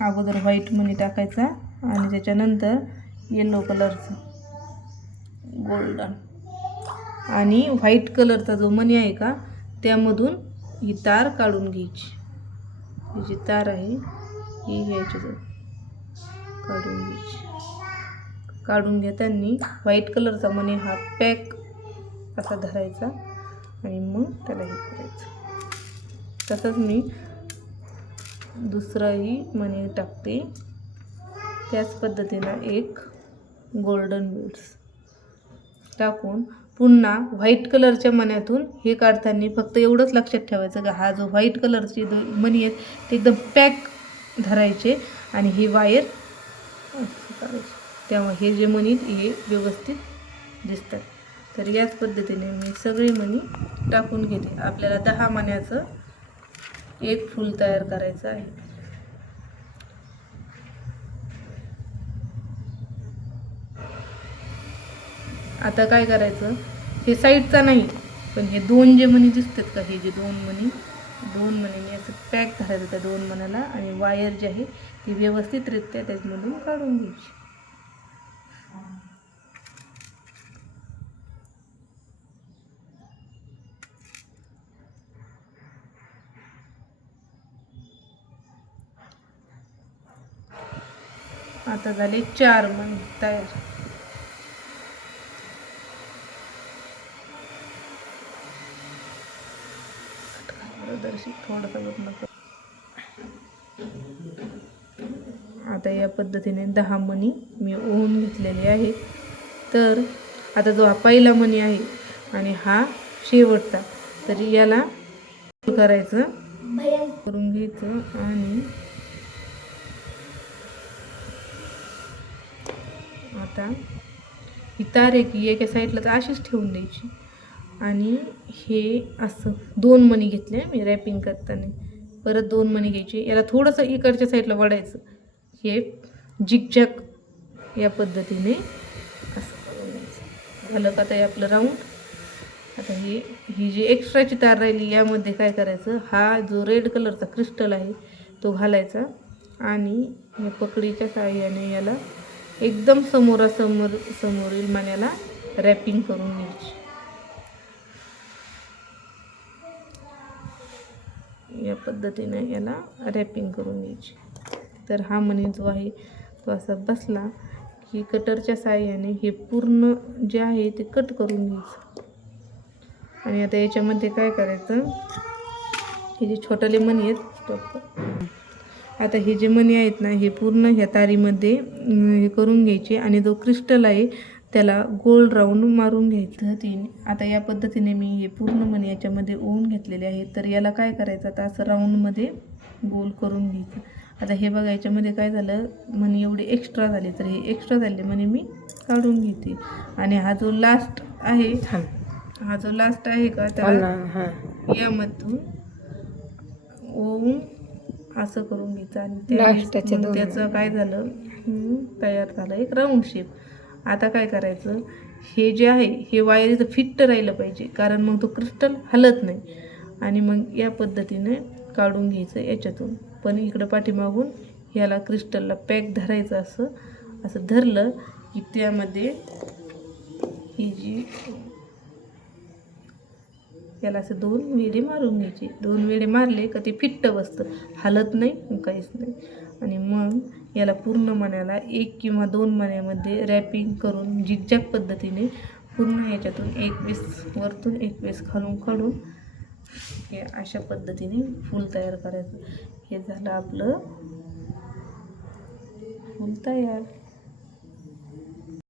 अगोदर व्हाईट मनी टाकायचा आणि त्याच्यानंतर येलो कलरचं गोल्डन आणि व्हाईट कलरचा जो मनी आहे का त्यामधून ही तार काढून घ्यायची. ही जी तार आहे ही घ्यायची, काढून घ्यायची. काढून घेताना व्हाईट कलरचा मनी हा पॅक असा धरायचा आणि मग त्याला हे करायचं. तसंच मी दुसराही मणी टाकते. त्याच पद्धतीनं एक गोल्डन बीड्स टाकून पुन्हा व्हाईट कलरच्या मण्यातून हे काढताना फक्त एवढंच लक्षात ठेवायचं का हा जो व्हाईट कलरचे मणी आहेत ते एकदम पॅक धरायचे आणि ही वायर काढायची. त्यामुळे हे जे मणी हे व्यवस्थित दिसतात. तर याच पद्धतीने मी सगळे मणी टाकून घेते. आपल्याला 10 मण्याचं एक फूल तयार करायचं आहे. आता काय करायचं, हे साईडचा नाही पण हे दोन जे मणी दिसतात का, हे जे दोन मणी असं पॅक धरायचं त्या दोन मण्याला आणि वायर जी आहे ती व्यवस्थितरित्या त्याच्यामधून काढून घ्यायची. आता झाले 4 मणी तयार. आता या पद्धतीने 10 मणी मी ओवून घेतलेले आहेत. तर आता जो हा पहिला मणी आहे आणि हा शेवटचा, तर याला करायचं करून घ्यायचं आणि आता ही तार आहे की एका साईडला तर अशीच ठेवून द्यायची आणि हे असं 2 मणी घेतले मी रॅपिंग करताना. परत 2 मणी घ्यायचे, याला थोडंसं इकडच्या साईडला वडायचं. हे झिगझॅग या पद्धतीने असं करून घ्यायचं. झालं का आता आपलं राऊंड. आता ही जी एक्स्ट्राची तार राहिली यामध्ये काय करायचं, हा जो रेड कलरचा क्रिस्टल आहे तो घालायचा आणि या पकडीच्या साहाय्याने याला एकदम समोरील मण्याला रॅपिंग करून घ्यायची. या पद्धतीने याला रॅपिंग करून घ्यायची. तर हा मणी जो आहे तो असा बसला की कटरच्या साहाय्याने हे पूर्ण जे आहे ते कट करून घ्यायचं. आणि आता याच्यामध्ये काय करायचं, हे जे छोटाले मणी आहेत, आता हे जे मणी आहेत ना हे पूर्ण ह्या तारीमध्ये हे करून घ्यायचे आणि जो क्रिस्टल आहे त्याला गोल राऊंड मारून घ्यायचं. आता या पद्धतीने मी हे पूर्ण मणी याच्यामध्ये ओवून घेतलेले आहेत. तर याला काय करायचं, आता असं राऊंडमध्ये गोल करून घ्यायचं. आता हे बघा याच्यामध्ये काय झालं, मणी एवढे एक्स्ट्रा झाले, तर हे एक्स्ट्रा झाले मणी मी काढून घेते. आणि हा जो लास्ट आहे का त्याला यामधून ओवून असं करून घ्यायचं आणि त्याचं काय झालं, तयार झालं एक राऊंड शेप. आता काय करायचं, हे जे आहे हे वायरीचं फिट्ट राहिलं पाहिजे, कारण मग तो क्रिस्टल हलत नाही. आणि मग या पद्धतीने काढून घ्यायचं याच्यातून. पण इकडं पाठीमागून याला क्रिस्टलला पॅक धरायचं. असं धरलं की त्यामध्ये ही जी याला असं 2 वेळे मारून घ्यायचे. 2 वेळे मारले का ते फिट्ट बसतं, हलत नाही काहीच नाही. आणि मग याला पूर्ण मण्याला 1 किंवा 2 मण्यामध्ये रॅपिंग करून झिगझॅग पद्धतीने पूर्ण याच्यातून एक पीस वरतून एक पीस खालून काढून हे अशा पद्धतीने फूल तयार करायचं. हे झालं आपलं फूल तयार.